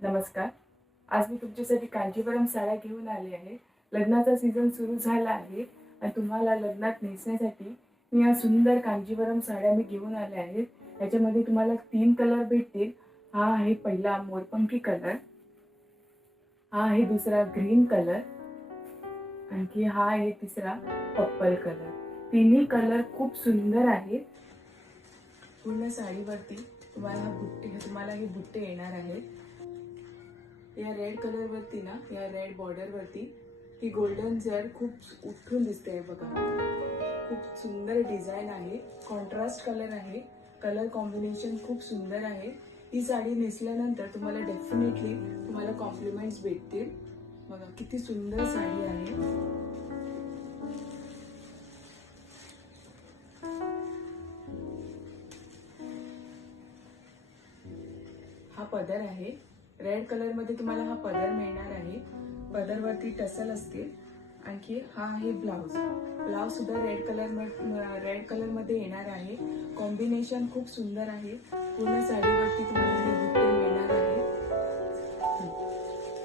नमस्कार. आज मी तुमच्यासाठी कांजीवरम साड्या घेऊन आले आहे. लग्नाचा सीझन सुरू झाला आहे आणि तुम्हाला लग्नात नेसण्यासाठी मी या सुंदर कांजीवरम साड्या मी घेऊन आले आहेत. याच्यामध्ये तुम्हाला 3 कलर भेटतील. हा आहे पहिला मोरपंखी कलर, हा आहे दुसरा ग्रीन कलर, आणखी हा आहे तिसरा पर्पल कलर. तिन्ही कलर खूप सुंदर आहेत. पूर्ण साडीवरती तुम्हाला हे बुट्टे येणार आहेत. या रेड कलर वरती ना, या रेड बॉर्डर वरती ही गोल्डन जर खूप उठून दिसते बघा. खूप सुंदर डिझाईन आहे. कॉन्ट्रास्ट कलर आहे. कलर कॉम्बिनेशन खूप सुंदर आहे. ही साडी नेसल्यानंतर तुम्हाला डेफिनेटली तुम्हाला कॉम्प्लिमेंट्स भेटतील. बघा किती सुंदर साडी आहे. हा पदर आहे. रेड कलर मध्ये तुम्हाला हा पदर मिळणार आहे. पदरवरती टसल असतील. आणखी हा आहे ब्लाउज. ब्लाउज सुद्धा रेड कलर मध्ये येणार आहे. कॉम्बिनेशन खूप सुंदर आहे. पूर्ण साडीवरती तुम्हाला हे बुट्टे मिळणार आहे.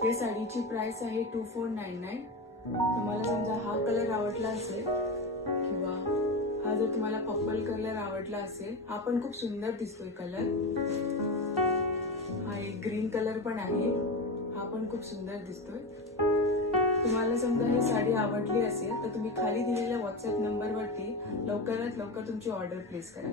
या साडीची प्राइस आहे 2499. तुम्हाला समजा हा कलर आवडला असेल किंवा हा जर तुम्हाला पर्पल कलर आवडला असेल, हा पण खूप सुंदर दिसतोय कलर. हा एक ग्रीन कलर पण आहे. हा पण खूप सुंदर दिसतोय. तुम्हाला समजा ही साडी आवडली असेल तर तुम्ही खाली दिलेल्या व्हॉट्सअप नंबरवरती लवकरात लवकर तुमची ऑर्डर प्लेस करा.